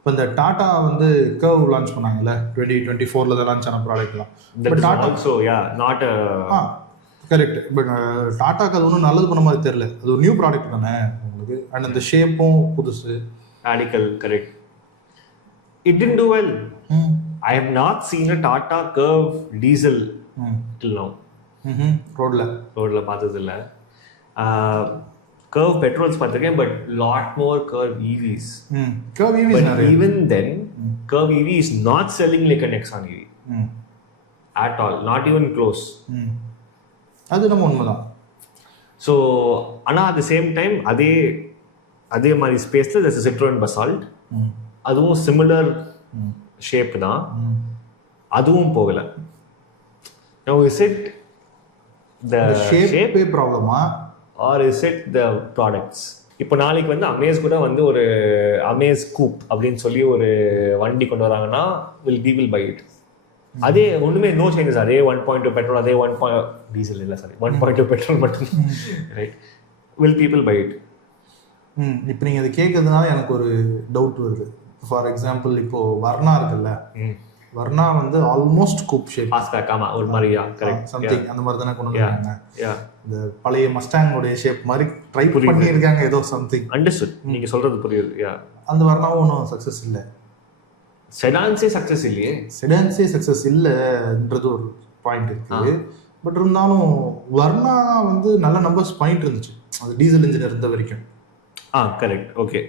இப்போ இந்த டாடா வந்து கர்வ் லான்ச் பண்ணாங்கல்ல 2024 தான் லான்ச் ஆன ப்ராடக்ட்லாம். But Tata also not correct. But டாட்டாக்கு அது ஒன்றும் நல்லது பண்ண மாதிரி தெரியல. அது ஒரு நியூ ப்ராடக்ட் தானே உங்களுக்கு. அண்ட் அந்த ஷேப்பும் புதுசு. Radical correct. It didn't do well. I have not seen a Tata Curvv diesel till now. ரோட்ல பார்த்தது இல்லை. Curvv petrols பார்த்துருக்கேன், but lot more Curvv EVs. Curvv EVs but even then Curvv EV is not selling like a Nexon EV at all, not even close. அது நம்ம உண்மைதான். So ஆனால் at the same time அதே மாதிரி ஸ்பேஸில் there's a Citroen Basalt. அதுவும் similar shape தான், அதுவும் போகல. Now is it the shape ப்ராப்ளமா or is it the products? இப்போ நாளைக்கு வந்து அமேஸ் கூட வந்து ஒரு அமேஸ் கூப் அப்படின்னு சொல்லி ஒரு வண்டி கொண்டு வராங்கன்னா will people buy it? அதே ஒன்றுமே நோ சேஞ்சஸ், அதே 1.2 பெட்ரோல், அதே 1. டீசல் இல்லை சாரி 1.2 பெட்ரோல் மட்டும், right? will people buy it? இப்போ நீங்கள் அதை கேட்கறதுனால எனக்கு ஒரு டவுட் வருது. ஃபார் எக்ஸாம்பிள் இப்போ வர்ணா இருக்குல்ல, வர்ணா வந்து ஆல்மோஸ்ட் கூப் ஷேப், ஃபாஸ்ட்பேக். ஆமா, ஒரு மாதிரியா கரெக்ட் சம்திங் அந்த மாதிரி தானே கொண்டு வந்தாங்க. இந்த பழைய மஸ்டாங்கோட ஷேப் மாதிரி ட்ரை பண்ணியிருக்காங்க ஏதோ சம்திங். அண்டர்ஸ்டுட், நீங்க சொல்றது புரியுது. அந்த வர்ணாவும் ஒன்றும் சக்ஸஸ் இல்லை. செடான்ஸே சக்ஸஸ் இல்லையே. செடான்ஸே சக்ஸஸ் இல்லைன்றது ஒரு பாயிண்ட் இருக்கு. பட் இருந்தாலும் வர்ணா வந்து நல்ல நம்பர்ஸ் பண்ணிட்டு இருந்துச்சு அது டீசல் இன்ஜின் இருந்த வரைக்கும். Correct, okay.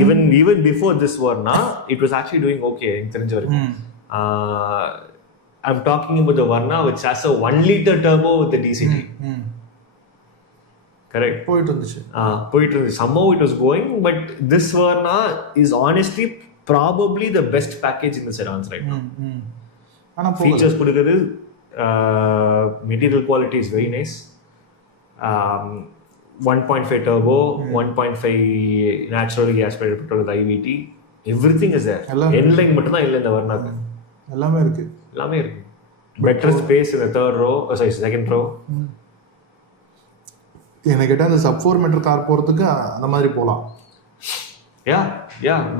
Even before this Varna, it was actually doing okay. I'm talking about the Varna which has a 1 liter turbo with the DCT. Correct. போயிட்டு இருந்துச்சு. Somehow it was going, but this Varna is honestly probably the best package in the sedans right now. Features கொடுக்குது, material quality is very nice. 1.5 turbo, 1.5 naturally aspirated petrol with IVT, everything is there. N-line மட்டும் தான் இல்லை இந்த வர்ணாக்கு. எல்லாமே இருக்கு. Better space in the third row, second row. எனக்கு கேட்டால் அந்த sub 4 மீட்டர் கார் போகிறதுக்கு அந்த மாதிரி போகலாம்.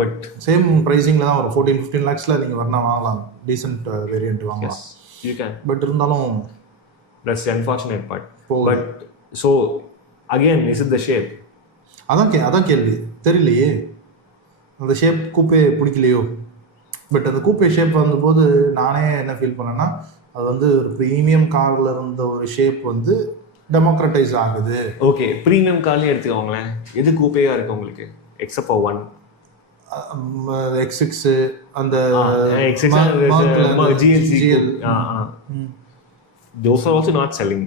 பட் சேம் ப்ரைஸிங்கில் தான் ஒரு 14-15 lakhsல நீங்கள் வர்ணா வாங்கலாம், டீசென்ட் வேரியன்ட் வாங்கலாம். You can. பட் இருந்தாலும் that's the unfortunate part. But so again, is it the shape? அதான் கேள்வி. தெரியலையே, அந்த ஷேப் கூப்பே பிடிக்கலையோ. பட் அந்த கூப்பே ஷேப் வந்தபோது நானே என்ன ஃபீல் பண்ணேன்னா, அது வந்து ஒரு ப்ரீமியம் காரில் இருந்த ஒரு ஷேப் வந்து டெமோக்ரட்டைஸ் ஆகுது. ஓகே, ப்ரீமியம் கார்லேயே எடுத்துக்கோங்களேன், எது கூப்பேயாக இருக்குது உங்களுக்கு எக்ஸப்ட் ஃபார் ஒன்? X6 அந்த GL. Those are also not selling.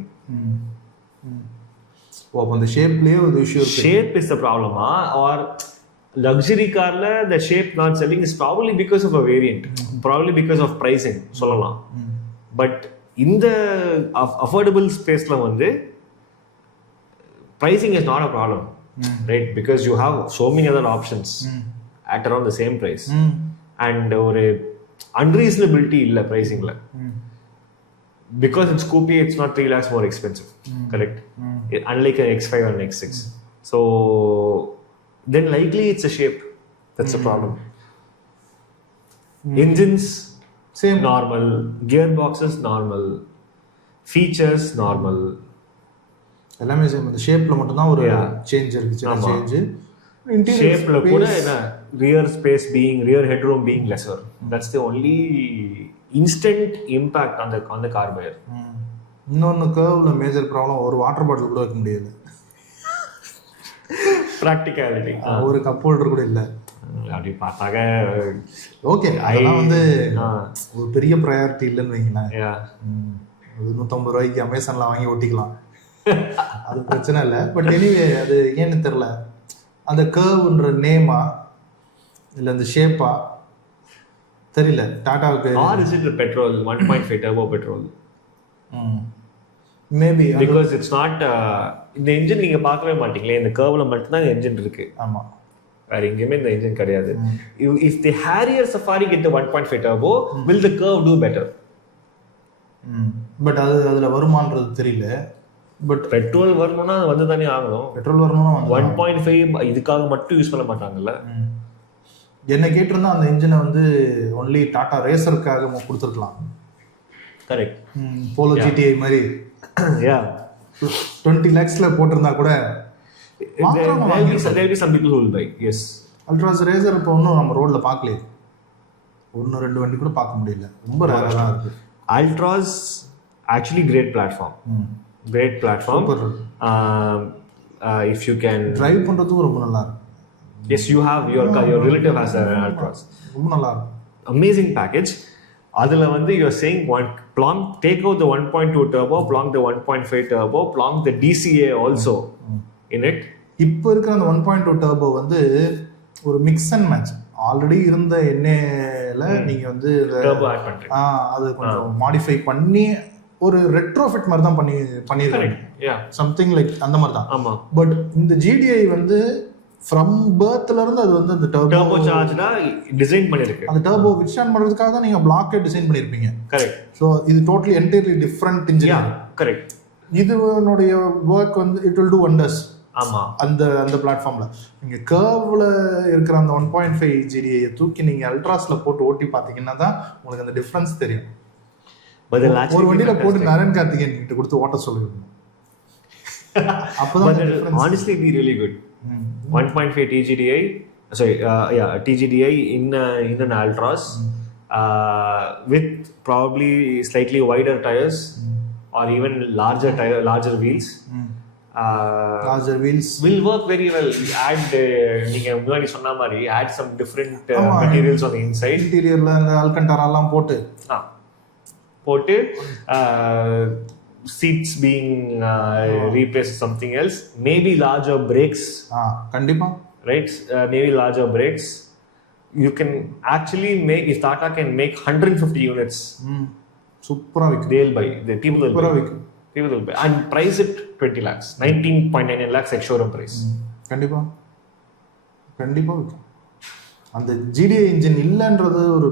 அப்போ அந்த ஷேப்லேயே ஒரு இஷ்யூ இருக்கு. ஷேப் இஸ் த ப்ராப்ளமா ஆர் லக்ஸரி கார்ல the shape not selling is probably because of a variant, probably because of pricing சொல்லலாம். பட் இந்த affordable ஸ்பேஸ்ல வந்து pricing is not a problem, right? Because you have so many other options at around the same price. And ஒரு unreasonability இல்ல pricingல. Because it's coupe, it's not 3 lakhs more expensive. Correct? Unlike an X5 or an X6. So then likely it's a shape. That's a problem. Engines same, normal. Gearboxes normal. Features normal. எல்லாமே same. அந்த ஷேப்ல மட்டும் தான் ஒரு change இருக்கு, சின்ன change. ஷேப்ல கூட என்ன rear space being, rear headroom being lesser. That's the only instant impact on the car buyer. இன்னொன்று கர்வ்ல மேஜர் ப்ராப்ளம், ஒரு வாட்டர் பாட்டில் கூட வைக்க முடியாது. ப்ராக்டிகாலிட்டி. ஒரு கப் ஹோல்டர் கூட இல்லை. அப்படி பார்த்தாங்க ஓகே, அதெல்லாம் வந்து ஒரு பெரிய ப்ரையாரிட்டி இல்லைன்னு வைங்களேன். அது 150 ரூபாய்க்கு அமேசானில் வாங்கி ஒட்டிக்கலாம், அது பிரச்சனை இல்லை. பட் எனிவே அது ஏன்னு தெரில, அந்த கர்வ்ன்ற நேமா இல்லை அந்த ஷேப்பா தெரியல டாடாவுக்கு. Or is it petrol 1.5 turbo petrol? Maybe because it's not இந்த இன்ஜின் நீங்கள் பார்க்கவே மாட்டீங்களே, இந்த கர்வ்ல மட்டும்தான் இந்த இன்ஜின் இருக்கு. ஆமாம், வேற எங்கேயுமே இந்த இன்ஜின் கிடையாது. If the Harrier safari get the 1.5 turbo, will the curve do better? But அது அதில் வருமானது தெரியல. பட் பெட்ரோல் வரணும்னா அது வந்து தானே ஆகணும். பெட்ரோல் வரணும்னா 1.5 இதுக்காக மட்டும் யூஸ் பண்ண மாட்டாங்கல்ல. என்ன கேட்டிருந்தா அந்த இன்ஜினை வந்து ஒன்லி டாடா ரேசருக்காக கொடுத்துருக்கலாம். கரெக்ட். போலோ ஜிடிஐ மாதிரி 20 lakhsல போட்டிருந்தா கூட there'll be some people who will buy. Yes. Altroz Racer இப்போ ஒன்றும் நம்ம ரோட்ல பார்க்கலையே, 1-2 வண்டி கூட பார்க்க முடியல, ரொம்ப ரேரா தான் இருக்கு. Altroz actually great platform. Great platform. If you can drive பண்றதுக்கு ரொம்ப நல்லா இருக்கு. Yes, you have your relative has an Altroz. ரொம்ப நல்லா இருக்கு. Amazing package. அதுல வந்து you are saying take out the 1.2 turbo, plonk the 1.5 turbo, plonk the DCA also in it. இப்போ இருக்கிற அந்த 1.2 turbo வந்து ஒரு மிக்ஸ் அண்ட் மேட்ச். ஆல்ரெடி இருந்த எண்ணெயில நீங்க வந்து turbo add பண்றீங்க. அது கொஞ்சம் மாடிஃபை பண்ணி ஒரு ரெட்ரோஃபிட் மாதிரி தான் பண்ணிருக்காங்க. சம்திங் லைக் அந்த மாதிரி தான். ஆமா. பட் இந்த GDI வந்து ஃப்ரம் பர்த்ல இருந்து அது வந்து அந்த டர்போ சார்ஜ்டா டிசைன் பண்ணிருக்கு. அந்த டர்போ வித்ஸ்டாண்ட் பண்றதுக்காக தான் நீங்க பிளாக்கே டிசைன் பண்ணிருப்பீங்க. கரெக்ட். சோ இது totally entirely different engine. Correct. இதுனுடைய வொர்க் வந்து இட் வில் டு வண்டர்ஸ். ஆமா. அந்த பிளாட்ஃபார்ம்ல நீங்க கர்வ்ல இருக்கிற அந்த 1.5 GDI தூக்கி நீங்க அல்ட்ராஸ்ல போட்டு ஓட்டி பாத்தீங்கன்னா தான் உங்களுக்கு அந்த டிஃபரன்ஸ் தெரியும். ஒரு வண்டியில போட்டு நரன் கார்த்திகேயன் கிட்ட கொடுத்து ஓட்ட சொல்லுங்க. அப்பதான் honestly be really good. 1.5 TGDI, sorry, TGDI in an Altroz with probably slightly wider tires or even larger wheels. Larger wheels will work very well. Add நீங்க முன்னாடி சொன்ன மாதிரி add some different materials on the inside. Interiorல அந்த அல்கண்டாரா எல்லாம் போட்டு seats being replaced something else, maybe larger brakes. Kandipa. Right, maybe larger brakes. You can actually make, if Tata can make 150 units, super. They'll buy. The people will buy and price it 20 lakhs, 19.99 lakhs ex-showroom price. Kandipa அந்த GDI engine இல்லைன்றது ஒரு,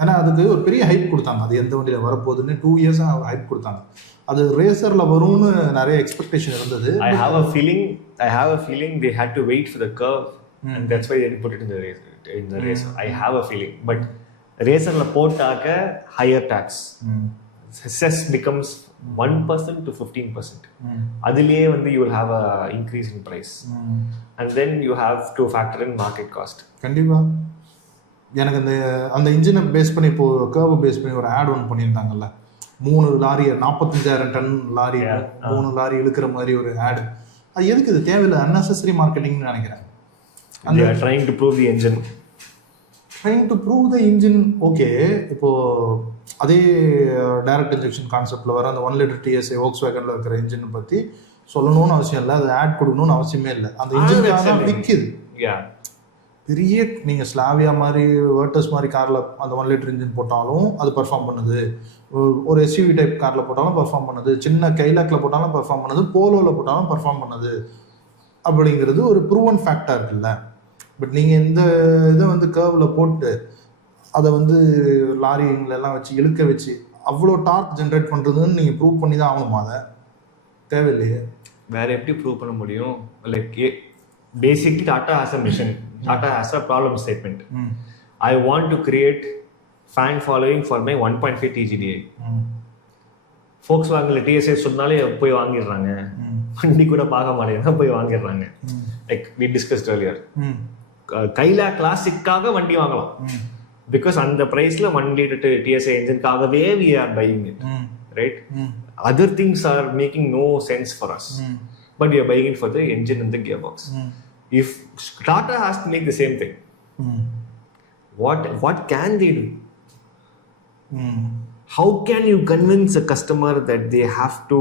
ஏன்னா அதுக்கு ஒரு பெரிய hype கொடுத்தாங்க. அது எந்த வண்டியில் வரப்போகுதுன்னு 2 years ஹைப் கொடுத்தாங்க. அது ரேசர்ல வரும்னு நிறைய எக்ஸ்பெக்டேஷன் இருந்தது. I have a feeling they had to wait for the curve and that's why they didn't put it in the racer. I have a feeling, but ரேசர்ல போட்டாக்க higher tax. Cess becomes 1% to 15%. அதிலேயே வந்து you will have a increase in price. And then you have to factor in market cost. கண்டிப்பா. எனக்கு அந்த இன்ஜினை base பண்ணி இப்போ curve base பண்ணி ஒரு ஆட் ஒன் பண்ணியிருந்தாங்கல்ல, 3 லாரி 45,000 டன் லாரி 3 லாரி இழுக்கிற மாதிரி ஒரு ஆடு. அது எதுக்கு? இது தேவையில்லை, அன்னெசரி மார்க்கெட்டிங்னு நினைக்கிறேன். They are trying to prove the engine. Okay. இப்போ அதே டைரக்ட் இன்ஜெக்ஷன் கான்செப்ட்ல வர அந்த 1 liter TSI Volkswagenல இருக்கிற இன்ஜினை பத்தி சொல்லணும்னு அவசியம் இல்லை, அது ஆட் கொடுக்கணும்னு அவசியமே இல்லை. அந்த இன்ஜின் விற்கிது. பெரிய நீங்கள் ஸ்லாவியா மாதிரி வேர்டஸ் மாதிரி காரில் அந்த 1 liter இன்ஜின் போட்டாலும் அது பர்ஃபார்ம் பண்ணுது, ஒரு SUV டைப் காரில் போட்டாலும் பர்ஃபார்ம் பண்ணுது, சின்ன கைலாக்கில் போட்டாலும் பர்ஃபார்ம் பண்ணுது, போலோவில் போட்டாலும் பர்ஃபார்ம் பண்ணுது அப்படிங்கிறது ஒரு ப்ரூவன் ஃபேக்டாக இருக்குல்ல. பட் நீங்கள் இந்த இதை வந்து கர்வில் போட்டு அதை வந்து லாரிங்களெல்லாம் வச்சு இழுக்க வச்சு அவ்வளோ டார்க் ஜென்ரேட் பண்ணுறதுன்னு நீங்கள் ப்ரூவ் பண்ணி தான் ஆகணுமா? அதை தேவையில்லையே. வேற எப்படி ப்ரூவ் பண்ண முடியும்? Like basically Tata has a mission. Tata has a problem statement. I want to create fan following for my 1.5 TGDI. Volkswagen TSI சொன்னாலே போய் வாங்கிடுறாங்க, வண்டி கூட பார்க்க மாட்டேங்க, போய் வாங்கிடுறாங்க. Like we discussed earlier, Kailash கிளாசிக்காக வண்டி வாங்கலாம் because அந்த பிரைஸ்ல 1 liter TSI என்ஜின்காகவே we are buying it, right? Other things are making no sense for us, but we are buying it for the engine and the gearbox. If Tata has to make the same thing, what can they do? How can you convince a customer that they have to,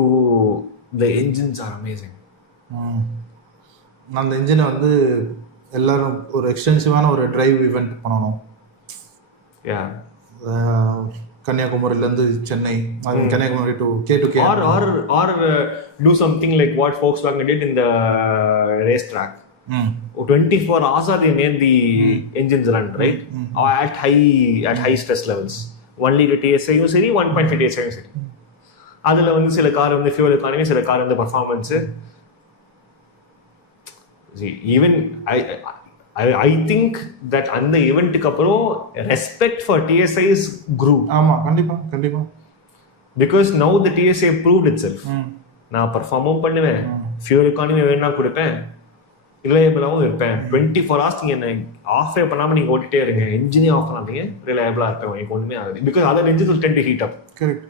the engines are amazing? அந்த இன்ஜினை வந்து எல்லாரும் ஒரு எக்ஸ்டென்சிவான ஒரு drive event பண்ணணும். கன்னியாகுமரியிலேருந்து Chennai, Kanyakumari to K or do something like what Volkswagen did in the race track. 24 hours they made the engines run, right? Or at high stress levels. 1 liter TSI சரி, 1.5 TSI சரி. அதில் வந்து சில கார் வந்து fuel economy, சில car வந்து performance. even I think that அந்த ஈவெண்ட்டுக்கு அப்புறம் ரெஸ்பெக்ட் ஃபார் TSIs grew. ஆமா கண்டிப்பா because now the TSI proved itself. நான் பர்ஃபார்மும் பண்ணுவேன், ஃபியூல் எக்கானமி வேணா கொடுப்பேன், ரிலையபிளாகவும் இருப்பேன். 24 hours நீங்கள் என்ன ஆஃபே பண்ணாமல் நீங்கள் ஓட்டிகிட்டே இருங்க, என்ஜினே ஆஃப் பண்ணாதீங்க, ரிலையபிளாக இருப்பேன், எனக்கு ஒன்றுமே ஆகுது. Because other engine will tend to heat up. Correct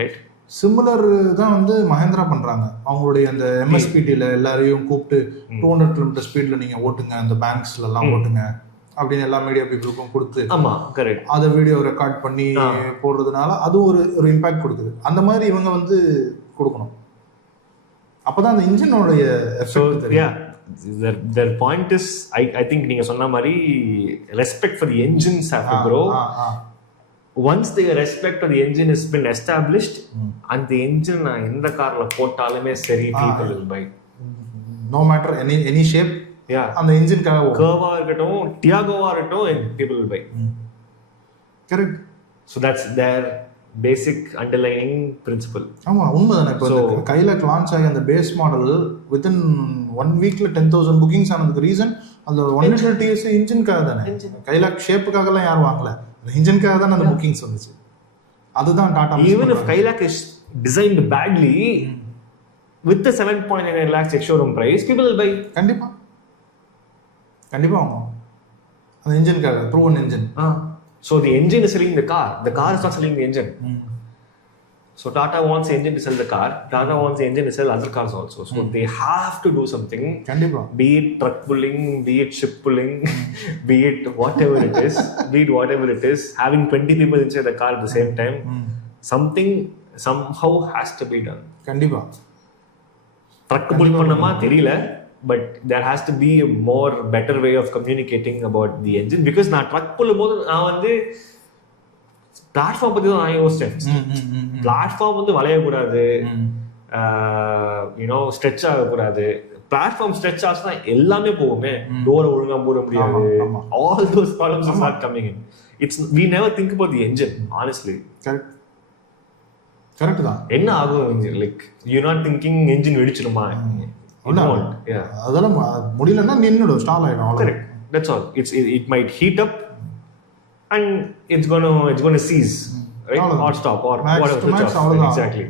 right. Similar தான் வந்து மஹேந்திரா பண்றாங்க. அவங்களுடைய அந்த MSPTல எல்லாரையும் கூப்பிட்டு 200 km ஸ்பீட்ல நீங்க ஓட்டுங்க, அந்த பேங்க்ஸ்ல எல்லாம் ஓட்டுங்க அப்படின்னு எல்லா மீடியா பீப்புளுக்கும் கொடுத்து, ஆமா கரெக்ட், அதை வீடியோ ரெக்கார்ட் பண்ணி போடுறதுனால அது ஒரு இம்பாக்ட் கொடுக்குது. அந்த மாதிரி இவங்க வந்து கொடுக்கணும். அப்பதான் அந்த இன்ஜினோடைய எஃபெக்ட் தெரியும். Their point is, I think நீங்க சொன்ன மாதிரி respect for the engines have to grow. Once the respect for the engine has been established, and the engine எந்த கார்ல போட்டாலுமே சரி, people will buy. No matter any shape, அந்த இன்ஜின்காக கர்வா இருக்கட்டும், டியாகோவா இருக்கட்டும், people will buy. Correct. So that's their basic underlying principle. ஆமா உண்மைதானே. இப்போ கைலாக் லான்ச் ஆகி அந்த பேஸ் மாடல் வித்தின் 1 வீக்ல 10,000 புக்கிங்ஸ் ஆனதுக்கு ரீசன் அந்த 1 லிட்டர் TSI இன்ஜின்காக தானே. கைலாக் ஷேப்புக்காக எல்லாம் யாரும் வாங்கல, அந்த இன்ஜின்காக தான் அந்த புக்கிங்ஸ் வந்துச்சு. அதுதான் Tata. Even if Kylaq is designed badly, with the 7.9 lakhs ex-showroom price, people will buy. கண்டிப்பா வாங்குவோம் அந்த இன்ஜின்காக, proven engine. So the engine is selling the car is not selling the engine. So Tata wants the engine to sell the car, Tata wants the engine to sell other cars also. So they have to do something. Kandipa. Be it truck pulling, be it ship pulling, be it whatever it is, having 20 people inside the car at the same time, something somehow has to be done. Kandipa. Truck pull பண்ணமா தெரியல, but there has to be a more better way of communicating about the engine. Because நான் truck புல்லும்போது நான் வந்து platform பற்றி தான் நான் யோசிச்சேன். பிளாட்ஃபார்ம் வந்து வளையக்கூடாது, யூனோ ஸ்ட்ரெச் ஆகக்கூடாது. பிளாட்ஃபார்ம் ஸ்ட்ரெச் ஆச்சுன்னா எல்லாமே போகுமே, டோரை ஒழுங்காக போட முடியாது. All those problems are not coming in. we never think about the engine, honestly. Correct தான். என்ன ஆகும் engine, like you not thinking engine வெடிச்சிருமா, அதெல்லாம் முடியலன்னா நின்னுடும், ஸ்டால் ஆயிடும். Correct. That's all. It might heat up and it's going to seize, right? Or stop or whatever. Switch off. Exactly.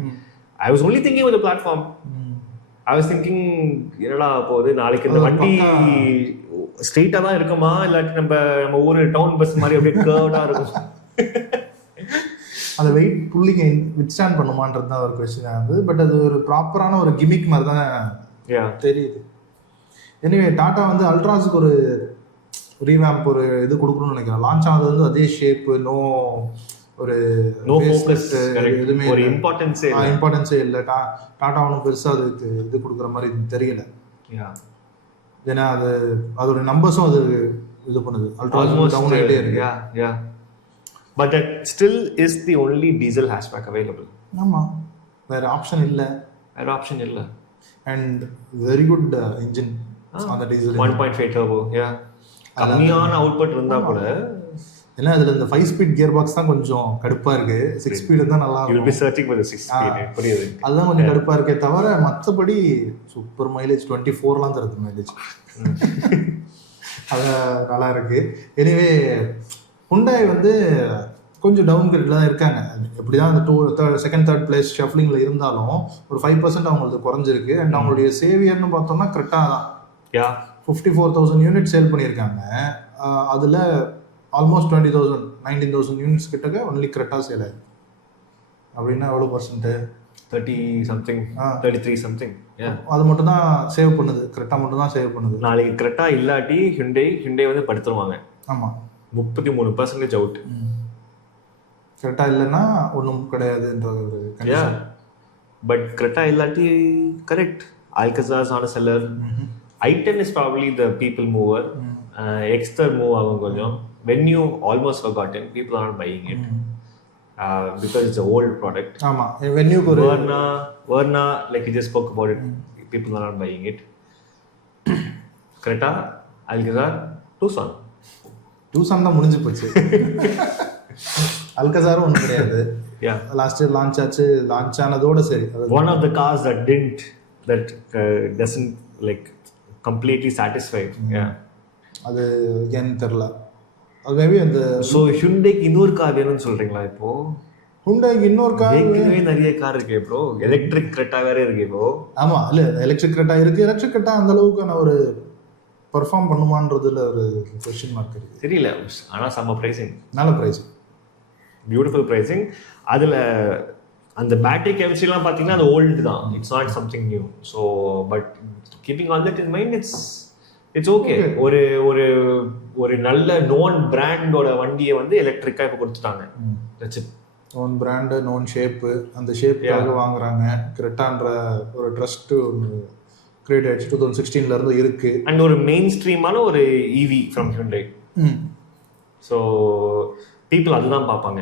I was only thinking about the platform. I was thinking, என்னடா போகுது நாளைக்கு இந்த வண்டி ஸ்ட்ரெயிட்டா தான் இருக்குமா, இல்லாட்டி நம்ம ஊர் டவுன் பஸ் மாதிரி அப்படியே கர்வ்டா இருக்கும். அந்த வெயிட் புல்லிங்க வித்ஸ்டாண்ட் பண்ணுமான்றது தான் ஒரு கொஸ்டின் ஆகுது. பட் அது ஒரு ப்ராப்பரான ஒரு கிமிக் மாதிரி தான் தெரியுது. எனிவே டாடா வந்து அல்ட்ராஸுக்கு ஒரு ரீவேம்ப் ஒரு இது கொடுக்கணும்னு நினைக்கிறேன். லான்ச் ஆனது வந்து அதே ஷேப்பு, ஒரு எதுவுமே ஒரு இம்பார்ட்டன்ஸே இல்லை. டாடா ஒன்றும் பெருசாக அதுக்கு இது கொடுக்குற மாதிரி தெரியல. ஏன்னா அதோட நம்பர்ஸும் அது இது பண்ணுது, அல்ட்ராஸ் டவுன் ஆகிட்டே இருக்கு. But that still is the only diesel hatchback available. ஆமா, வேற ஆப்ஷன் இல்ல. And very good engine on the diesel 1.5 turbo. கம்மியான அவுட்புட் இருந்தா கூட, ஏன்னா அதுல இந்த 5 ஸ்பீட் கியர் பாக்ஸ் தான் கொஞ்சம் கடுப்பா இருக்கு. 6 ஸ்பீட் தான் நல்லா இருக்கும். You'll be searching for the 6 speed. புரியுது. அதுதான் கொஞ்சம் கடுப்பா இருக்கே தவிர மத்தபடி சூப்பர் மைலேஜ் 24லாம் தருது மைலேஜ். அது நல்லா இருக்கு. எனிவே Hyundai வந்து கொஞ்சம் டவுன் கிரேட்ல தான் இருக்காங்க. எப்படிதான் அந்த செகண்ட் தேர்ட் பிளேஸ் ஷஃப்லிங்ல இருந்தாலும் ஒரு 5% அவங்களுக்கு குறைஞ்சிருக்கு. அண்ட் அவங்களுடைய சேவியர்னு பார்த்தோம்னா Creta தான். 54,000 யூனிட் சேல் பண்ணியிருக்காங்க. அதுல ஆல்மோஸ்ட் 19,000 யூனிட்ஸ் கிட்டக்க ஒன்லி Creta சேல் ஆயிருக்கு. அப்படின்னா எவ்வளோ பர்சன்ட்? 30 something, 33 something. அது மட்டும் தான் சேவ் பண்ணுது. Creta மட்டும் தான் சேவ் பண்ணுது. நாளைக்கு Creta இல்லாட்டி Hyundai வந்து படுத்துருவாங்க. ஆமா, 33% அவுட். Creta இல்லைன்னா ஒன்றும் கிடையாதுன்றது ஒரு கண்டிஷன். பட் Creta இல்லாட்டி correct. Alcazar's on a seller. i10 is probably the people mover. Exter move ஆகும் கொஞ்சம். Venue almost forgotten. People aren't buying it because it's an old product. ஆமா, Venue ஒரு Verna like you just spoke about it. People are not buying it. Creta, Alcazar, Tucson தான் முடிஞ்சு போச்சு. அல்கசாரும் ஒன்றும் கிடையாது. Last year launch ஆனதோட சரி. One of the cars that doesn't like completely satisfied. அது ஏன்னு தெரில. அது மேபி அந்த ஸோ ஹியூண்டைக்கு இன்னொரு கார் வேணும்னு சொல்கிறீங்களா இப்போ? ஹுண்டாய்க்கு இன்னொரு கார் நிறைய கார் இருக்கு ப்ரோ. எலக்ட்ரிக் கிரெட்டா வேற இருக்கு இப்போ. ஆமாம், இல்லை எலக்ட்ரிக் கிரெட்டா இருக்குது. எலக்ட்ரிக் கிரெட்டா அந்த அளவுக்கான ஒரு பர்ஃபார்ம் பண்ணுமான்றதுல ஒரு கொஸ்டின் மார்க் இருக்குது. தெரியல. ஆனால் செம்ம ப்ரைஸிங், நல்ல ப்ரைஸிங், பியூட்டிஃபுல் ப்ரைஸிங். அதில் அந்த பேட்டரி கெமிஸ்ட்ரிலாம் பார்த்தீங்கன்னா அது ஓல்டு தான், it's not something new. So but keeping all that in mind it's okay. ஒரு ஒரு ஒரு நல்ல நோன் பிராண்டோட வண்டியை வந்து எலக்ட்ரிக்காக இப்போ கொடுத்துட்டாங்க. நோன் பிராண்டு, நோன் ஷேப்பு, அந்த ஷேப்புக்காக வாங்குறாங்க. கிரெட்டான்ற ஒரு ட்ரஸ்ட்டு ஒன்று கிரியேட் ஆயிடுச்சு 2016 இருக்கு. அண்ட் ஒரு மெயின் ஸ்ட்ரீமான ஒரு ஈவி ஃப்ரம் ஹியூண்டை. ஸோ பீப்புள் அதுதான் பார்ப்பாங்க.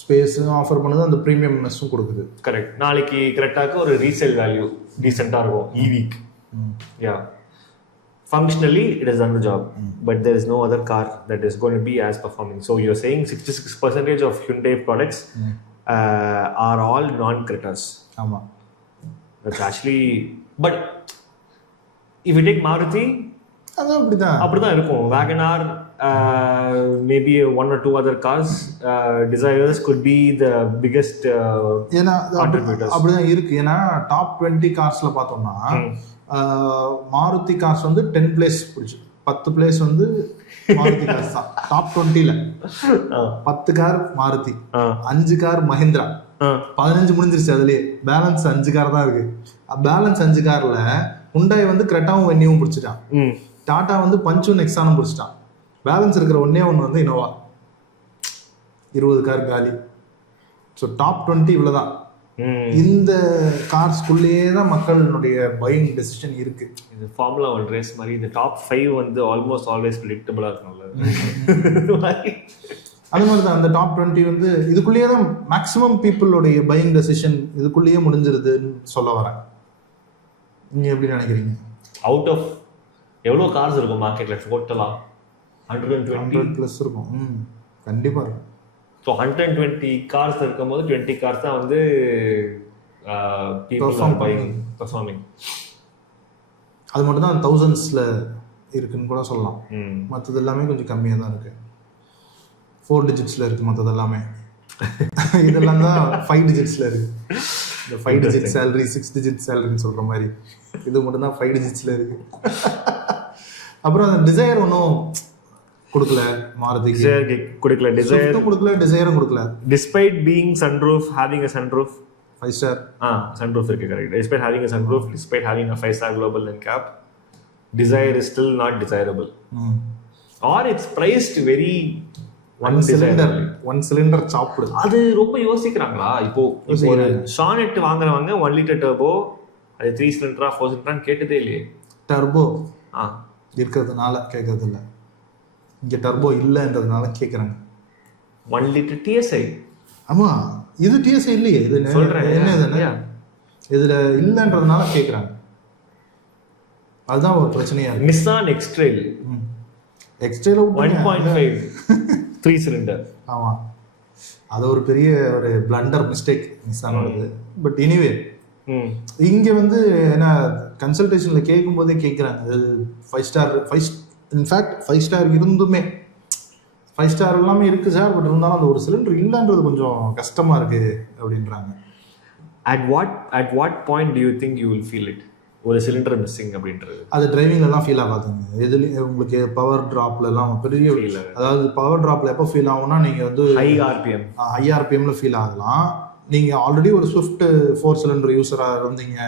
ஸ்பேஸும் ஆஃபர் பண்ணுது, அந்த ப்ரீமியம்னஸும் கொடுக்குது. கரெக்ட். நாளைக்கு கரெக்டாக ஒரு ரீசேல் வேல்யூ டீசெண்டாக இருக்கும் ஈவிக்கு. யா, functionally it has done the job, but there is no other car that is going to be as performing. So you're saying 66% of Hyundai products are all non-Cretas. Ama, that's actually, but if you take Maruti, அது அப்படிதான் இருக்கும். Wagon-R, maybe one or two other cars, Dzires could be the biggest contributors. அப்படிதான் இருக்கு. ஏன்னா top 20 கார்ஸ்ல பார்த்தோம்னா Maruti cars வந்து 10 place பிடிச்சி, 10 place வந்து மாருதி கார்ஸ் தான் டாப் 20ல. 10 கார் மாருதி, 5 கார் மஹிந்திரா, 15 முடிஞ்சிருச்சு. அதுலயே பேலன்ஸ் 5 கார் தான் இருக்கு. பேலன்ஸ் 5 கார்ல ஹுண்டாய் வந்து கிரெட்டாவும் வென்னியும் பிடிச்சிட்டான். டாடா வந்து பஞ்சும் நெக்ஸானும் பிடிச்சிட்டான். பேலன்ஸ் இருக்கிற ஒன்னே ஒன்று வந்து இனோவா. 20 கார் காலி. ஸோ டாப் 20 இவ்வளோதான். இந்த கார்ஸ்குள்ளேயே தான் மக்களுடைய பையிங் டெசிஷன் இருக்கு. இது ஃபார்முலா 1 ரேஸ் மாதிரி. இந்த டாப் 5 வந்து ஆல்மோஸ்ட் ஆல்வேஸ் ப்ரெடிக்டபிளா இருக்கும்ல. அது மாதிரி தான் அந்த டாப் 20 வந்து இதுக்குள்ளேயே தான் மேக்ஸிமம் பீப்புளோடைய பையிங் டெசிஷன் இதுக்குள்ளேயே முடிஞ்சிருதுன்னு சொல்ல வரேன். நீங்க எப்படி நினைக்கிறீங்க? அவுட் ஆஃப் எவ்வளோ கார்ஸ் இருக்கும் மார்க்கெட்ல டோட்டலா? 120 ப்ளஸ் இருக்கும். கண்டிப்பா இருக்கும். ஸோ 120 கார்ஸ் இருக்கும்போது 20 கார்ஸ் தான் வந்து பெர்ஃபார்மிங். அது மட்டும் தான் தௌசண்ட்ஸில் இருக்குன்னு கூட சொல்லலாம். மற்றது எல்லாமே கொஞ்சம் கம்மியாக தான் இருக்கு. 4 டிஜிட்ஸில் இருக்கு மற்றது எல்லாமே. இதெல்லாம் தான் 5 டிஜிட்ஸில் இருக்கு. இந்த 5 டிஜிட் சேலரி, 6 டிஜிட் சேலரின்னு சொல்கிற மாதிரி இது மட்டும் தான் 5 டிஜிட்ஸில் இருக்கு. அப்புறம் அந்த டிசைர் ஒன்றும் கொடுக்கல, மாருதிக்கு கொடுக்கல, டிசைரும் கொடுக்கல. Despite being sunroof, having a sunroof, 5 star sunroof இருக்கு. correct. Despite having a sunroof, despite having a 5-star global NCAP, Dzire is still not desirable. Or it's priced very one cylinder chopped. அது ரொம்ப யோசிக்கிறாங்களா? இப்போ ஒரு ஷானெட் வாங்குறவங்க 1 litre turbo, அது 3 சிலிண்டரா 4 சிலிண்டரான்னு கேட்டதே இல்லையே. Turbo இருக்கிறதுனால கேட்கறது இல்லை. இங்கே டர்போ இல்லைன்றதுனால கேட்குறாங்க. 1 லிட்டர் TSI. ஆமாம், இது TSI இல்லையே. இது என்ன இதில் இல்லைன்றதுனால கேட்குறாங்க. அதுதான் ஒரு பிரச்சனையா இருக்கு. Nissan X Trail 1.5 3 cylinder. ஆமாம், அது ஒரு பெரிய ஒரு பிளண்டர் மிஸ்டேக் நிசானோடது. பட் எனிவே இங்கே வந்து என்ன கன்சல்டேஷனில் கேட்கும் போதே கேட்குறாங்க. அது 5 ஸ்டார், இன்ஃபேக்ட் 5 ஸ்டார் இருந்துமே 5 ஸ்டார் எல்லாமே இருக்குது சார், பட் இருந்தாலும் அந்த ஒரு சிலிண்டர் இல்லைன்றது கொஞ்சம் கஷ்டமாக இருக்குது அப்படின்றாங்க. At what point do you think you will feel it? ஒரு சிலிண்டர் மிஸ்ஸிங் அப்படின்றது அது டிரைவிங்லலாம் ஃபீல் ஆகாதுங்க. எதுலேயும் உங்களுக்கு பவர் ட்ராப்லலாம் பெரிய ஃபீல், அதாவது பவர் ட்ராப்பில் எப்போ ஃபீல் ஆகும்னா நீங்கள் வந்து ஹை ஆர்பிஎம்ல ஃபீல் ஆகலாம். நீங்கள் ஆல்ரெடி ஒரு ஸ்விஃப்ட் 4 சிலிண்டர் யூஸராக இருந்தீங்க,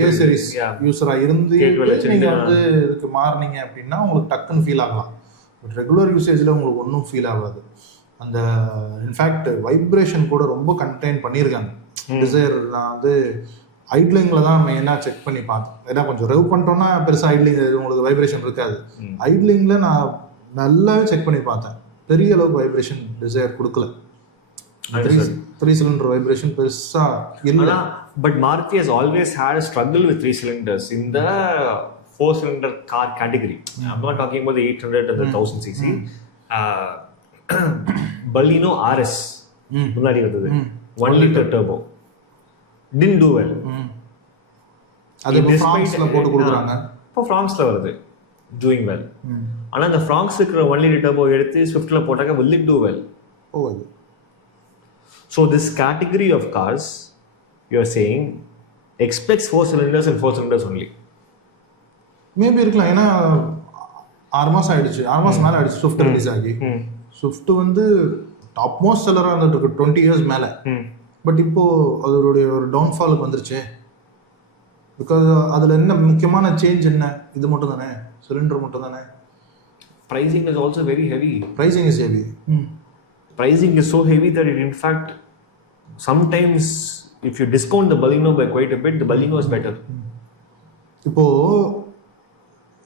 K series யூஸராக இருந்து நீங்கள் வந்து இதுக்கு மாறினீங்க அப்படின்னா உங்களுக்கு டக்குன்னு ஃபீல் ஆகலாம். பட் ரெகுலர் யூசேஜில் உங்களுக்கு ஒன்றும் ஃபீல் ஆகாது. அந்த இன்ஃபேக்ட் வைப்ரேஷன் கூட ரொம்ப கண்டெயின் பண்ணியிருக்காங்க. டிசைர் நான் வந்து ஐட்லிங்கில் தான் மெயினாக செக் பண்ணி பார்த்தேன். ஏன்னா கொஞ்சம் ரெவ் பண்ணிட்டோன்னா பெருசாக ஐட்லிங் உங்களுக்கு வைப்ரேஷன் இருக்காது. ஐட்லிங்கில் நான் நல்லாவே செக் பண்ணி பார்த்தேன். பெரிய அளவுக்கு வைப்ரேஷன் டிசைர் கொடுக்கல. 3 சிலிண்டர் வைப்ரேஷன் பெருசா இல்ல. But Maruti has always had a struggle with 3 cylinders in the 4 cylinder car category. I'm not talking about the 800 and the 1000 cc. Baleno RS முன்னாடி வந்தது 1 liter turbo didn't do well. அது ஃப்ரான்ஸ்ல போட்டு கொடுக்குறாங்க. இப்போ ஃப்ரான்ஸ்ல வருது. doing well. ஆனா அந்த Fronx இருக்கிற 1 liter turbo எடுத்து Swiftல போட்டாக்க will it do well? போகாது. So this category of cars you are saying expects 4 cylinders and 4 cylinders only. Maybe இருக்கலாம். ஏன்னா 6 மாசம் ஆயிடுச்சு, 6 மாசம் மேல ஆயிடுச்சு Swift ரிலீஸ் ஆகி. Swift வந்து டாப் மோஸ்ட் செல்லரா இருந்துட்டு இருக்கு 20 இயர்ஸ் மேல. பட் இப்போ அதோடைய ஒரு டவுன்ஃபாலுக்கு வந்துருச்சு. பிகாஸ் அதுல என்ன முக்கியமான சேஞ்ச் என்ன? இது மட்டும் தானே, சிலிண்டர் மட்டும் தானே. Pricing is also very heavy. Pricing is heavy. Pricing is so heavy that it in fact sometimes if you discount the Baleno by quite a bit, the Baleno is better. இப்போ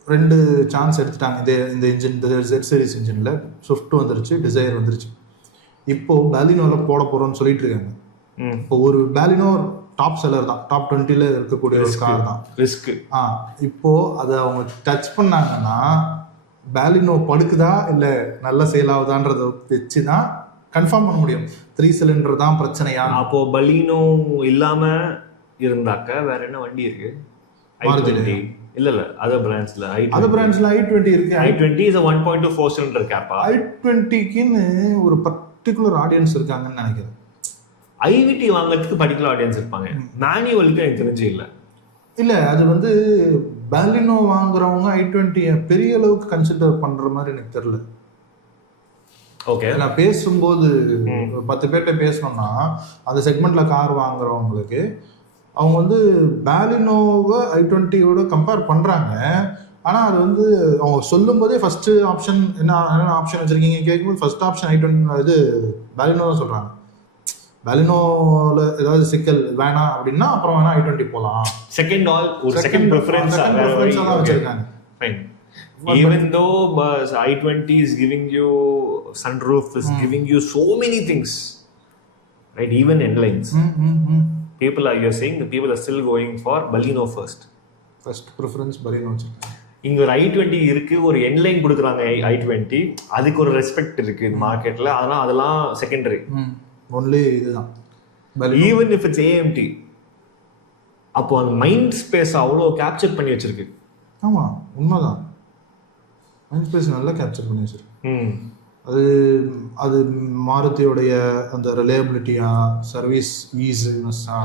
ரெண்டு chance எடுத்துட்டாங்க இந்த engine, இந்த Z series இன்ஜின்ல Swift வந்துருச்சு, desire வந்துருச்சு. இப்போ பாலினோல போட போறோம்னு சொல்லிட்டு இருக்காங்க. இப்போ ஒரு பாலினோ டாப் செல்லர் தான், டாப் 20ல இருக்கக்கூடிய ஒரு கார் தான். ரிஸ்க். இப்போ அதை அவங்க டச் பண்ணாங்கன்னா பாலினோ படுக்குதா இல்ல நல்ல சேல் ஆகுதான்றத வச்சுதான் கன்ஃபார்ம் பண்ண முடியும். 3 சிலிண்டர் தான் பிரச்சனையா? அப்போ பலீனோ இல்லாம இருந்தாக்க வேற என்ன வண்டி இருக்கு? மாருதி இல்ல அதர் பிராண்ட்ஸ்ல i20 இருக்கு. i20 is a 1.2 4 cylinder கேப்பா. i20க்குன்னு ஒரு பர்టిక్యులர் ஆடியன்ஸ் இருக்காங்கன்னு நினைக்கிறேன். i20 வாங்குறதுக்கு பர்టిక్యులர் ஆடியன்ஸ் இருப்பாங்க. மேனுவலுக்கு எனக்கு தெரிஞ்சு இல்ல அது வந்து பாலினோ வாங்குறவங்க i20 பெரிய அளவுக்கு கன்சிடர் பண்ற மாதிரி எனக்கு தெரியல. ஓகே, நான் பேசும்போது 10 பேர்கிட்ட பேசணும்னா அந்த செக்மெண்ட்ல கார் வாங்குறவங்களுக்கு அவங்க வந்து பாலினோவை i20யோட கம்பேர் பண்றாங்க. ஆனா அது வந்து அவங்க சொல்லும் போதே ஃபர்ஸ்ட் ஆப்ஷன் என்ன ஆப்ஷன் வச்சிருக்கீங்க கேட்கும்போது ஃபர்ஸ்ட் ஆப்ஷன் i20 இது பாலினோ தான் சொல்றாங்க. பாலினோல ஏதாவது சிக்கல் வேணாம் அப்படின்னா அப்புறம் வேணா i20 போலாம். செகண்ட் ப்ரிஃபரன்ஸ் தான் வச்சிருக்காங்க. Fine. Even though i20 is giving you sunroof, is giving you so many things, right? Even endlines. You're saying the people are still going for Baleno first preference Baleno. இங்க ஒரு i20 இருக்கு, ஒரு endline கொடுக்குறாங்க i20, அதுக்கு ஒரு respect இருக்கு மார்க்கெட்ல. அதெல்லாம் செகண்டரி. ஒன்லி இதுதான். Even if it's AMT, அப்போ அந்த மைண்ட் ஸ்பேஸ் அவ்வளோ கேப்சர் பண்ணி வச்சிருக்கு. ஆமா, உண்மைதான். மைண்ட் ஸ்பேஸ் நல்லா கேப்சர் பண்ணி வச்சிருக்கு. அது மாருதியோடைய அந்த ரிலையபிலிட்டியா, சர்வீஸ் ஈஸினஸ்ஸா,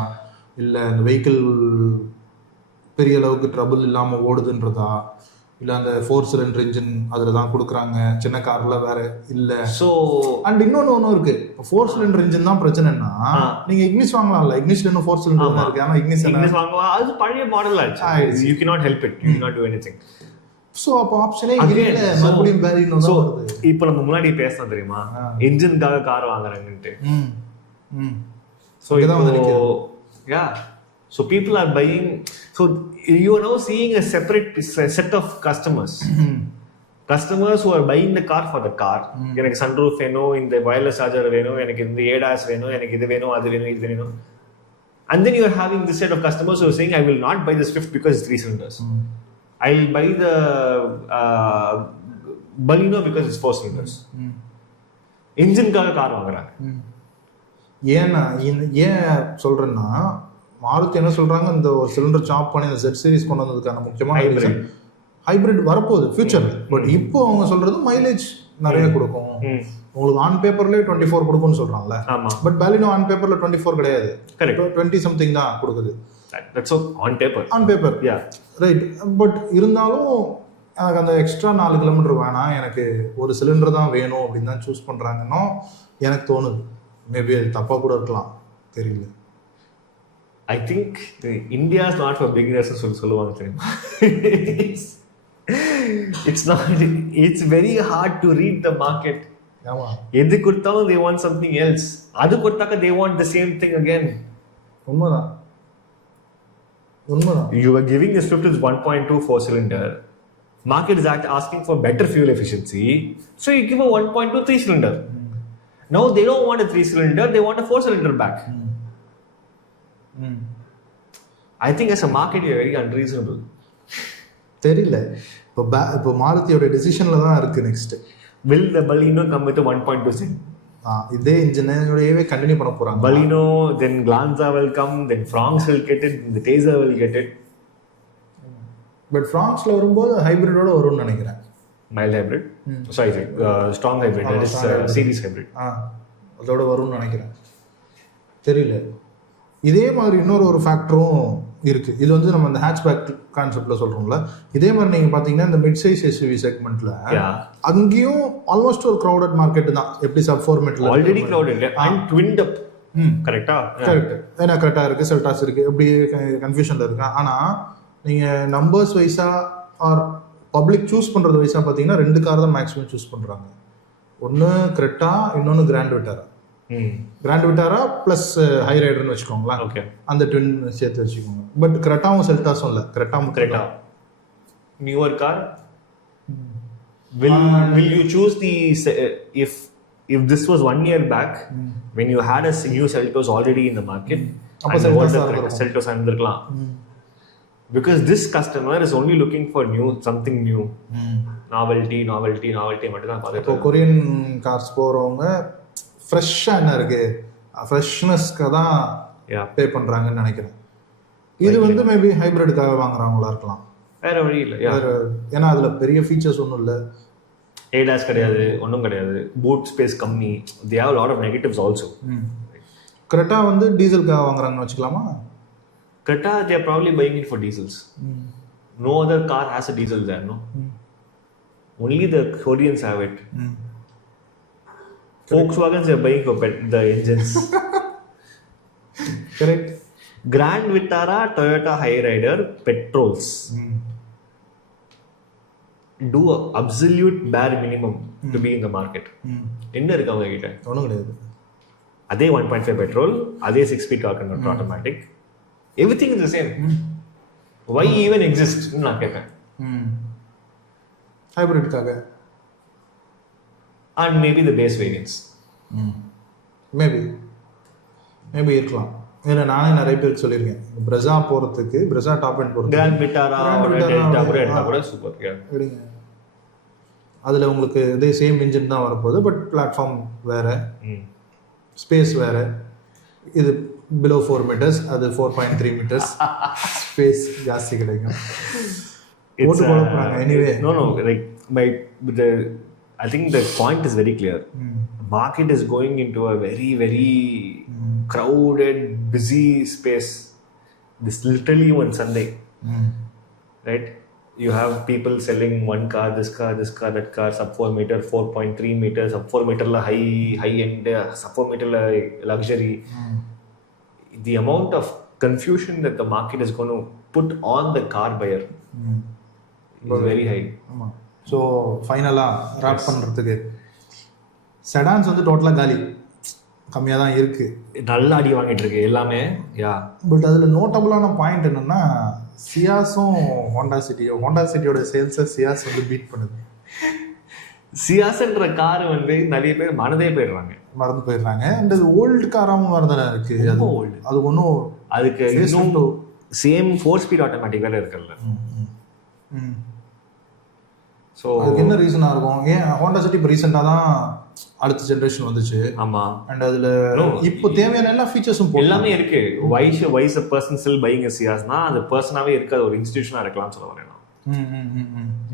இல்லை அந்த வெஹிக்கிள் பெரிய அளவுக்கு ட்ரபிள் இல்லாமல் ஓடுதுன்றதா, இல்லை அந்த 4 சிலிண்டர் இன்ஜின் அதில் தான் கொடுக்குறாங்க, சின்ன காரில் வேற இல்லை. ஸோ அண்ட் இன்னொன்று இருக்கு. இப்போ 4 சிலிண்டர் இன்ஜின் தான் பிரச்சனைன்னா நீங்கள் இக்னிஸ் வாங்கலாம்ல. இக்னிஸ்ல இன்னும் 4 சிலிண்டர் தான் இருக்கு. ஆனால் இக்னிஸ் வாங்கலாம், அது பழைய மாடல் ஆச்சு. You cannot help it, you cannot to anything. So அப்ப ஆப்ஷனே இல்ல, மறுபடியும் பாலினோ தான் வருது. இப்போ நம்ம முன்னாடி பேசணும் தெரியுமா, இன்ஜின்காக கார் வாங்குறாங்கன்னு. சோ இதான் வந்து யா, so people are buying, so you are now seeing a separate set of customers who are buying the car for the car. எனக்கு sunroof வேணும், இந்த wireless charger வேணும், எனக்கு இந்த ADAS வேணும், எனக்கு இது வேணும், அது வேணும், இது வேணும். And then you are having this set of customers who are saying I will not buy the Swift because it's 3 cylinders. I'll buy the Baleno because it's 4 cylinders. இன்ஜின்காக car வாங்குறாங்க. ஏன் சொல்றேன்னா, மாருதி என்ன சொல்றாங்க, இந்த ஒரு சிலிண்டர் சாப் பண்ணி இந்த Z சீரிஸ் கொண்டு வந்ததுக்கான முக்கியமான ரீசன் ஹைபிரிட் வரப்போகுது ஃபியூச்சர்ல. பட் இப்போ அவங்க சொல்றது மைலேஜ் நிறைய கொடுக்கும், உங்களுக்கு ஆன் பேப்பர்ல 24 கொடுக்கும்னு சொல்றாங்கல்ல. பட் பாலினோ ஆன் பேப்பர்ல 24 கிடையாது, 20 சம்திங் தான் கொடுக்குது. That's all on paper. Yeah, right. But இருந்தாலும் எனக்கு அந்த எக்ஸ்ட்ரா 4 கிலோமீட்டர் வேணாம், எனக்கு ஒரு சிலிண்டர் தான் வேணும் அப்படின்னு தான் சூஸ் பண்றாங்கன்னு எனக்கு தோணுது. மேபி அது தப்பா கூட இருக்கலாம், தெரியல. I think India is not for beginners சொல்லுவாங்க தெரியுமா. It's very hard to read the market. ஆமா, எது கொடுத்தாலும் they want something else, அது கொடுத்தாக்க they want the same thing again. உண்மைதான். You are giving the Swift is 1.2 4 cylinder. Market is asking for better fuel efficiency, so you give a 1.2 3 cylinder. Now they don't want a 3 cylinder, they want a 4 cylinder back. I think as a market you are very unreasonable. தெரியல. இப்போ மாருதியோட டிசிஷன்ல தான் இருக்கு. Next will the Baleno come with a 1.2 cc? இதே இன்ஜினோடவே continue பண்ண போறாங்க. Baleno, then Glanza will come, then Fronx will get it, the Tata will get it. But ஃப்ரான்ஸில் வரும்போது ஹைப்ரிடோட வரும்னு நினைக்கிறேன். Mild hybrid, sorry strong hybrid, it is series hybrid. அதோட வரும்னு நினைக்கிறேன், தெரியல. இதே மாதிரி இன்னொரு ஒரு ஃபேக்டரும் இருக்குது. இது வந்து நம்ம இந்த ஹேட்ச்பேக் கான்செப்டில் சொல்கிறோம்ல, இதே மாதிரி நீங்கள் பார்த்தீங்கன்னா இந்த மிட் சைஸ் எஸ்யூவி செக்மெண்ட்டில் அங்கேயும் ஆல்மோஸ்ட் ஒரு க்ரௌடட் மார்க்கெட் தான். எப்படி சப் ஃபார்மேட்டில் ஆல்ரெடி க்ரௌடட் அண்ட் ட்வின்ட் அப். கரெக்டா? கரெக்ட். ஏன்னா கரெக்டா இருக்குது, செல்டாஸ் இருக்குது, எப்படி கன்ஃபியூஷனில் இருக்கு. ஆனால் நீங்கள் நம்பர்ஸ் வைஸாக ஆர் பப்ளிக் சூஸ் பண்ணுறது வைஸாக பார்த்தீங்கன்னா 2 கார் தான் மேக்ஸிமம் சூஸ் பண்ணுறாங்க. ஒன்று கிரெட்டா, இன்னொன்று கிராண்ட் விட்டாரா. கிராண்ட் விட்டாரா ப்ளஸ் ஹை ரைடர்னு வச்சுக்கோங்களேன். ஓகே, அந்த ட்வின் சேர்த்து வச்சுக்கோங்க. பட் கிரெட்டாவும் செல்டாஸும் இல்லை, Creta newer car. Will you choose the if this was 1 year back when you had a new Seltos already in the market, அப்ப Seltos இருந்திருக்கலாம். Because this customer is only looking for something new, novelty மட்டும் தான் பார்த்துட்டு. இப்போ Korean cars போறவங்க ஃப்ரெஷ்ஷாக என்ன இருக்கு, ஃப்ரெஷ்னஸ்க்கு தான் பே பண்றாங்கன்னு நினைக்கிறேன். இது வந்து மேபி ஹைப்ரிடுக்காக வாங்குறவங்களா இருக்கலாம், வேற வழி இல்லை. ஏன்னா அதுல பெரிய ஃபீச்சர்ஸ் ஒன்றும் இல்லை, ஏடாஸ் கிடையாது, ஒன்றும் கிடையாது, பூட் ஸ்பேஸ் கம்மி. they have a lot of negatives also. Creta வந்து டீசலுக்காக வாங்குறாங்கன்னு வச்சுக்கலாமா? Creta, they are probably buying it for diesels. No other car has a diesel there, no? Only the Koreans have it. Volkswagens, they are buying for the engines. Correct. Grand Vitara, Toyota Hyryder, petrols do absolute bare minimum to be in the market. என்ன இருக்கு அவங்க கிட்ட? ஒன்றும் கிடையாது. அதே 1.5 petrol, அதே 6-speed car converter automatic. Everything is the same. Why even exist? நான் கேட்பேன். ஹைப்ரிட்காக. And maybe the base variants. Maybe இருக்கலாம். ஏன்னா நானே நிறைய பேருக்கு சொல்லியிருக்கேன், பிரசா போகிறதுக்கு, பிரசா டாப் அண்ட் போகிறது, கிராண்ட் விட்டாரா கூட சூப்பர் எடுங்க. அதில் உங்களுக்கு இதே சேம் இன்ஜின் தான் வரப்போகுது, பட் பிளாட்ஃபார்ம் வேறு, ஸ்பேஸ் வேறு. இது below 4 meters, அது 4.3 meters, ஸ்பேஸ் ஜாஸ்தி கிடைக்கும். போட்டு போடுறாங்க. Anyway no like I think the point is very clear. Market is going into a very very crowded busy space. This literally one Sunday, right? You have people selling one car, this car, that car, sub 4 meter, 4.3 meters, sub 4 meter la high end, sub 4 meter la luxury. The amount of confusion that the market is going to put on the car buyer is very high. So ஃபைனலாக rape பண்ணுறதுக்கு செடான்ஸ் வந்து டோட்டலாக காலி, கம்மியாக தான் இருக்குது, நல்லா அடி வாங்கிட்டு இருக்கு எல்லாமே. பட் அதில் நோட்டபுளான பாயிண்ட் என்னென்னா, சியாஸும் ஹோண்டா சிட்டியோட சேல்ஸை சியாஸ் வந்து பீட் பண்ணுது. சியாஸ்ன்ற கார் வந்து நிறைய பேர் மறந்து போயிடுறாங்க. அண்ட் அது ஓல்டு காராகவும் வரதானே இருக்கு. அது ஒன்றும் அதுக்கு இன்னும் சேம் 4-speed ஆட்டோமேட்டிக் வேலை இருக்குல்ல. ஸோ அதுக்கு என்ன ரீசனாக இருக்கும்? ஏன் ஹோண்டா சிட்டி இப்போ ரீசெண்டாக தான் அடுத்த ஜென்ரேஷன் வந்துச்சு. ஆமாம். அண்ட் அதில் இப்போ தேவையான எல்லா ஃபீச்சர்ஸும் எல்லாமே இருக்கு. Why's a person still buying a சியாஸ்னா அது பர்சனாகவே இருக்காது, ஒரு இன்ஸ்டிடியூஷனாக இருக்கலாம்னு சொல்ல வரேன்.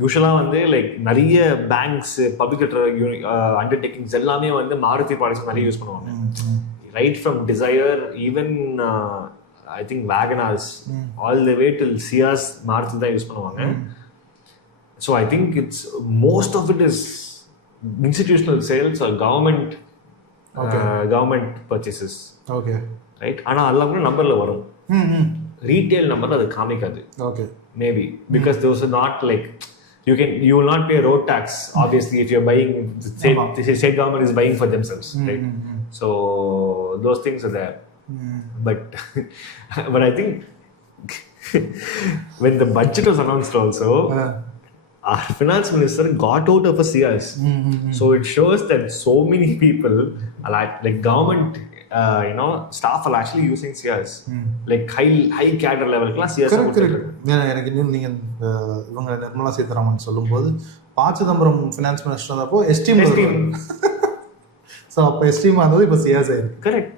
யூஸ்வலாக வந்து லைக் நிறைய பேங்க்ஸ், பப்ளிக் அண்டர்டேக்கிங்ஸ் எல்லாமே வந்து மாருதி ப்ராடக்ட்ஸ் நிறைய யூஸ் பண்ணுவாங்க. Right from Dzire, even I think WagonRs, all the way till Ciaz Maruti தான் யூஸ் பண்ணுவாங்க. So I think it's most of it is institutional sales or government purchases. Okay, right. ஆனால் அதெல்லாம் கூட நம்பரில் வரும், ரீட்டெயில் நம்பரில் அது காமிக்காது. Okay, maybe because those are not like you will not pay road tax obviously if you're buying, state government is buying for themselves, right? So those things are there. But I think when the budget was announced also, our finance minister got out of a Ciaz. So it shows that so many people are like government staff are actually using Ciaz, like high cadre level Ciaz. எனக்கு இன்னும் நீங்கள் இவங்க நிர்மலா சீதாராமன் சொல்லும்போது Chidambaram finance minister அப்போ esteem, so அப்போ esteem ஆனது இப்போ சியாஸ் ஆயிருக்கு. கரெக்ட்.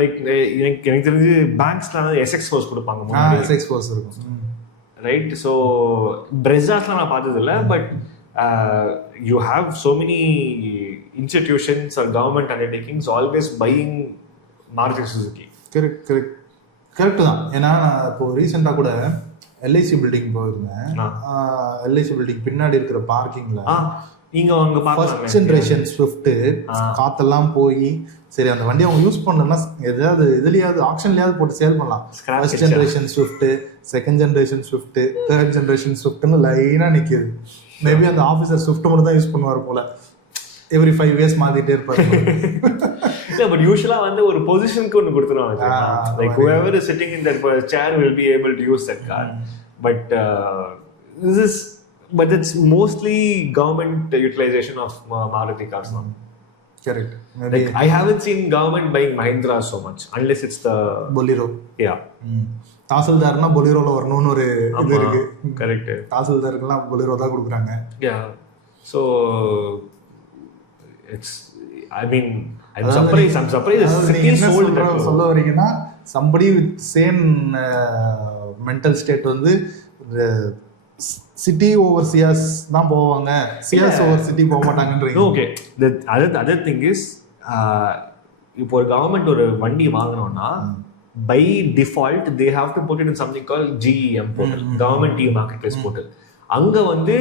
லைக் எனக்கு தெரிஞ்சு பேங்க்ஸ்ல எஸ்எக்ஸ் ஃபோர்ஸ் கொடுப்பாங்க, எஸ்எக்ஸ் ஃபோர்ஸ் இருக்கும், right? So Brezza's நான் பார்த்ததில்ல, but you have so many institutions or government undertakings always buying Maruti Suzuki. Correct தான். ஏன்னா இப்போ ரீசெண்டாக கூட எல்ஐசி பில்டிங் போயிருந்தேன். எல்ஐசி பில்டிங் பின்னாடி இருக்கிற பார்க்கிங்ல நீங்க அங்க ஃபர்ஸ்ட் ஜெனரேஷன் ஸ்விஃப்ட் காத்தெல்லாம் போய் சரி அந்த வண்டி அவங்க யூஸ் பண்ணணும்னா ஏதாவது இதுலயாவது ஆக்ஷன்லயாவது போட்டு சேல் பண்ணலாம். First generation Swift, second generation Swift, third generation ஸ்விஃப்ட்னு லைனா நிக்குது. மேபி அந்த ஆஃபீஸர் ஸ்விஃப்ட் மட்டும் தான் யூஸ் பண்ணுவார் போல. எவ்ரி 5 years மாத்திட்டே இருப்பாரு. இல்ல பட் யூசுவலா வந்து ஒரு பொசிஷனுக்கு ஒன்னு கொடுத்துருவாங்க. Like whoever is sitting in that chair will be able to use that car. But it's mostly government utilization of Maruti cars now. Correct. Like I haven't seen government buying Mahindra so much unless it's the Bolero. Yeah. தாசில்தார்னா பொலிரோல வரணும்னு ஒரு இது இருக்கு. Correct. தாசில்தாருக்குலாம் Bolero தான் கொடுக்குறாங்க. Yeah. So it's I mean I'm surprised city sold that. சொல்ல வரீங்கன்னா somebody with same mental state வந்து City over Ciaz தான் போவாங்க, சியாஸ் ஓவர் சிட்டி போக மாட்டாங்கன்றீங்க. ஓகே, அதர் திங் இஸ் இப்போ ஒரு கவர்மெண்ட் ஒரு வண்டி வாங்கணும்னா by default they have to put it in something call GEM portal, government e market place portal. அங்க வந்து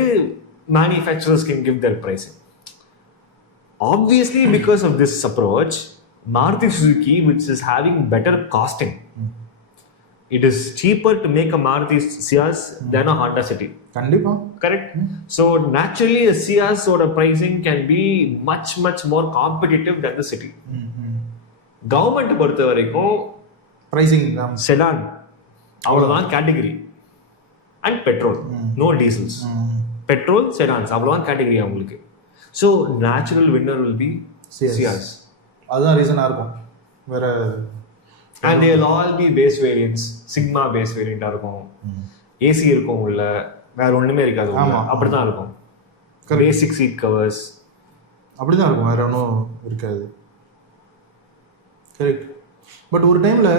manufacturers can give their pricing. Obviously, because of this approach, Maruti Suzuki, which is having better costing, it is cheaper to make a Maruti Ciaz than a Honda City. Kandipa. Correct. So naturally, a Ciaz sort of pricing can be much more competitive than the City. Government பொறுத்த வரைக்கும் pricing sedan அவ்வளவுதான் category and petrol, no diesels. Petrol sedans அவ்வளவுதான் category அவங்களுக்கு. So natural winner will be Ciaz. அதான் ரீசனா இருக்கும். வேற and they'll all be base variants, sigma base variant இருக்கும், AC இருக்கும் உள்ள, வேற ஒண்ணுமே இருக்காது. அப்படிதான் இருக்கும். பேசிக் சீட் கவர்ஸ் அப்படிதான் இருக்கும், வேற ஒன்றும் இருக்காது. கரெக்ட். பட் ஒரு டைம்ல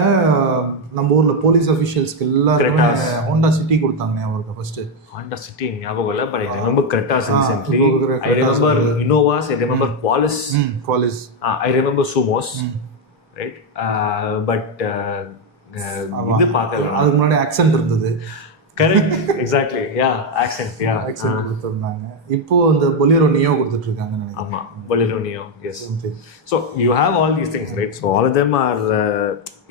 நம்ம ஊர்ல போலீஸ் அஃபிஷியல்ஸ்க்கு எல்லாருமே ஹோண்டா சிட்டி கொடுத்தாங்க. அவருக்கு ஃபர்ஸ்ட் ஹோண்டா சிட்டி ஞாபகம் இல்ல, but I remember Cretas recently. I remember Innovas, I remember Qualis, I remember Sumos, right. But இது பார்க்கல. அதுக்கு முன்னாடி ஆக்சென்ட் இருந்தது. Correct, exactly. யா, ஆக்சென்ட் கொடுத்துருந்தாங்க. இப்போ அந்த பொலிரோ நியோ கொடுத்துட்டு இருக்காங்க நினைக்கிறேன். ஆமா, Bolero Neo. Yes. So you have all these things, right? So all of them are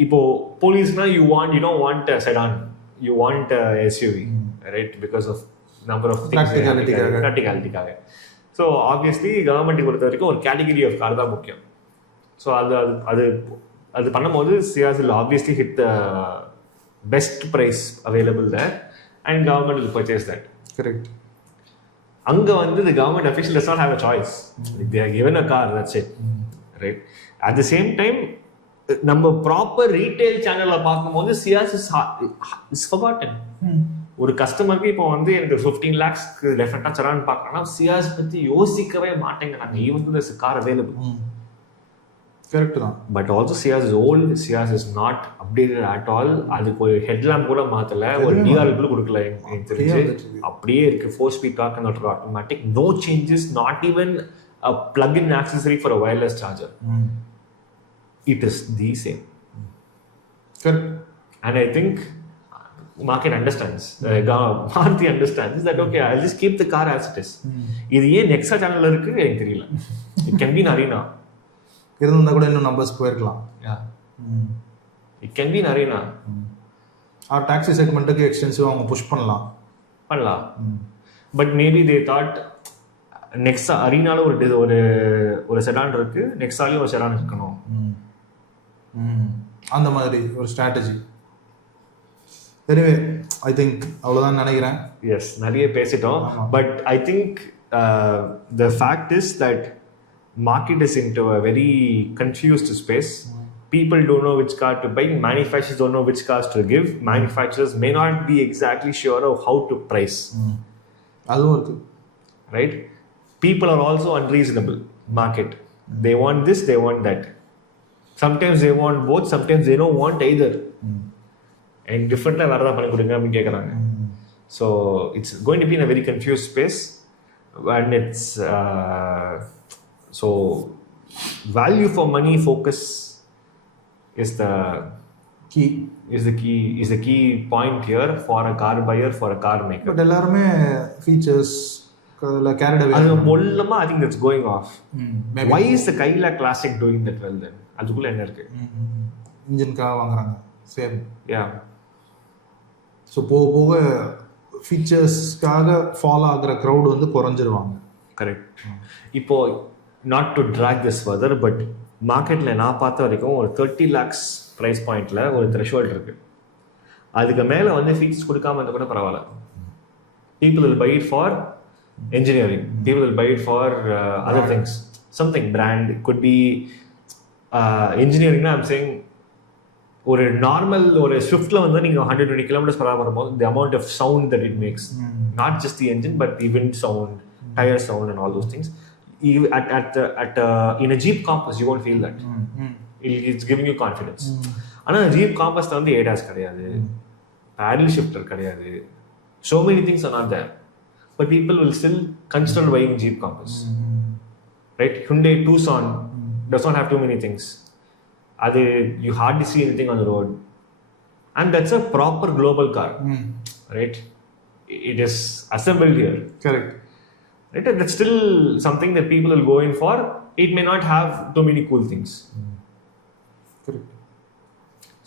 இப்போ போலீஸ்னா you don't want a sedan, you want a SUV, right? Because of number of things, practicality. So obviously government பொறுத்த வரைக்கும் ஒரு category of car தான் முக்கியம். So அது பண்ணும்போது Ciaz will obviously hit the best price available there and government will purchase that. Correct. அங்க வந்து the government official does not have a choice. They are given a car, that's it. Right. At the same time, நம்ம proper retail சேனல்ல பார்க்கும்போது Ciaz is forgotten. ஒரு கஸ்டமருக்கு இப்போ வந்து எனக்கு 15 lakhsக்கு டெஃபினட்டா சரான் பார்க்கறேன்னா Ciaz பத்தி யோசிக்கவே மாட்டேங்கிறாங்க. Even though there's a car available. Correct தான். But also Ciaz is old. Ciaz is not updated at all. அதுக்கு ஒரு ஹெட்லாம்ப் கூட மாத்தல, ஒரு டிஆர்எல் கூட கொடுக்கல. எனக்கு தெரிஞ்சு அப்படியே இருக்கு. 4-speed torque converter automatic, no changes, not even a plug-in accessory for a wireless charger. It is the same. Correct. And I think market understands, Maruti understands that okay, I'll just keep the car as it is. இது ஏன் நெக்ஸா சேனல்ல இருக்கு எனக்கு தெரியல. It can be in Arena. இருந்தா கூட இன்னும் numbers போயிருக்கலாம். It can be in Arena. Taxi செக்மெண்ட்டுக்கு எக்ஸ்டென்சிவ் அவங்க புஷ் பண்ணலாம். But maybe they thought next அரீனால ஒரு செடான் இருக்கு, நெக்ஸ்டாலையும் ஒரு செடான் இருக்கணும், அந்த மாதிரி ஒரு ஸ்ட்ராட்டஜி. எனிவே ஐ திங்க் அவ்வளோதான் நினைக்கிறேன். எஸ், நிறைய பேசிட்டோம். But I think the fact is that market is into a very confused space. People don't know which car to buy. Manufacturers don't know which cars to give. Manufacturers may not be exactly sure of how to price. Right? People are also unreasonable. Market. They want this, they want that. Sometimes they want both, sometimes they don't want either. And different வேற ஏதாவது பண்ணி கொடுங்க அப்படின்னு கேட்குறாங்க. So it's going to be in a very confused space, and it's so value for money focus is the key point here for a car buyer, for a car maker. But எல்லாருமே features carried away. அது மொல்லமா I think that's going off. Why is the Kaila Classic doing that well then? அதுக்குள்ள என்ன இருக்கு? இன்ஜின்காக வாங்குறாங்க. Same. Yeah. So போக போக ஃபீச்சர்ஸ்க்காக follow ஆகிற crowd வந்து குறைஞ்சிருவாங்க. கரெக்ட். இப்போ not to track this further, but மார்க்கெட்டில் நான் பார்த்த வரைக்கும் ஒரு 30 lakhs ப்ரைஸ் பாயிண்டில் ஒரு த்ரெஷ்ஹோல்ட் இருக்குது. அதுக்கு மேலே வந்து ஃபீச்சர்ஸ் கொடுக்காம இருந்தால் கூட பரவாயில்ல. People will buy it for engineering, people will buy it for other things, something brand, it could be engineering. I'm saying ஒரு நார்மல் ஒரு ஸ்விஃப்ட்ல வந்து நீங்க 120 kilometers per hour வரும்போது the amount of sound that it makes, not just the engine but the wind sound, tire sound and all those things. In a Jeep Compass you won't feel that. It's giving you confidence. ஆனா Jeep Compass ல வந்து ADAS கிடையாது, paddle shifter கிடையாது, so many things are not there, but people will still consider buying Jeep Compass. Right? Hyundai Tucson does not have too many things. You hardly see anything on the road, and that's a proper global car. Right? It is assembled here. Correct. Right? And that's still something that people will go in for. It may not have too many cool things. Correct.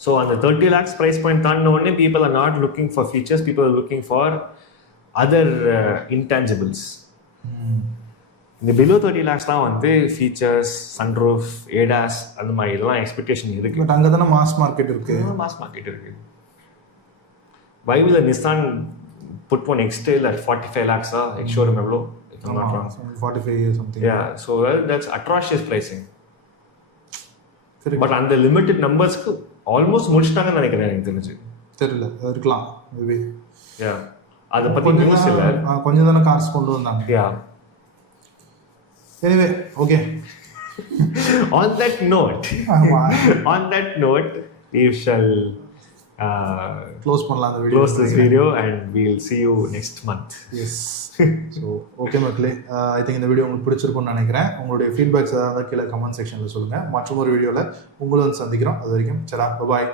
So on the 30 lakhs price point, only people are not looking for features, people are looking for other intangibles. இந்த below 30 lakhs தான் வந்து features, sunroof, ADAS அந்த மாதிரி இதெல்லாம் expectation இருக்கு. But அங்கே தானே mass market இருக்கு. மாஸ் மார்க்கெட் இருக்கு. Why will the Nissan put one X-Trail at 45 lakhs? Ex-showroom எவ்வளோ? 45 something. Yeah, so that's atrocious pricing. Correct. But அந்த லிமிட்டட் நம்பர்ஸ்க்கு ஆல்மோஸ்ட் முடிச்சிட்டாங்கன்னு நினைக்கிறேன் எனக்கு தெரிஞ்சு. தெரியல, இருக்கலாம் மேபி. Yeah, அதை பத்தி நியூஸ் இல்ல, கொஞ்சம் தானே கார்ஸ் கொண்டு வந்தாங்க. Yeah. Anyway, okay. On that note, we shall close this video and we'll see you next month. Yes. So, okay மக்களே, I think இந்த வீடியோ உங்களுக்கு பிடிச்சிருக்கும்னு நினைக்கிறேன். உங்களுடைய ஃபீட்பேக்ஸ் ஏதாவது கீழே கமெண்ட் செக்ஷனில் சொல்லுங்கள். மற்றொரு வீடியோவில் உங்களை சந்திக்கிறோம். அது வரைக்கும் சரா, பாய்.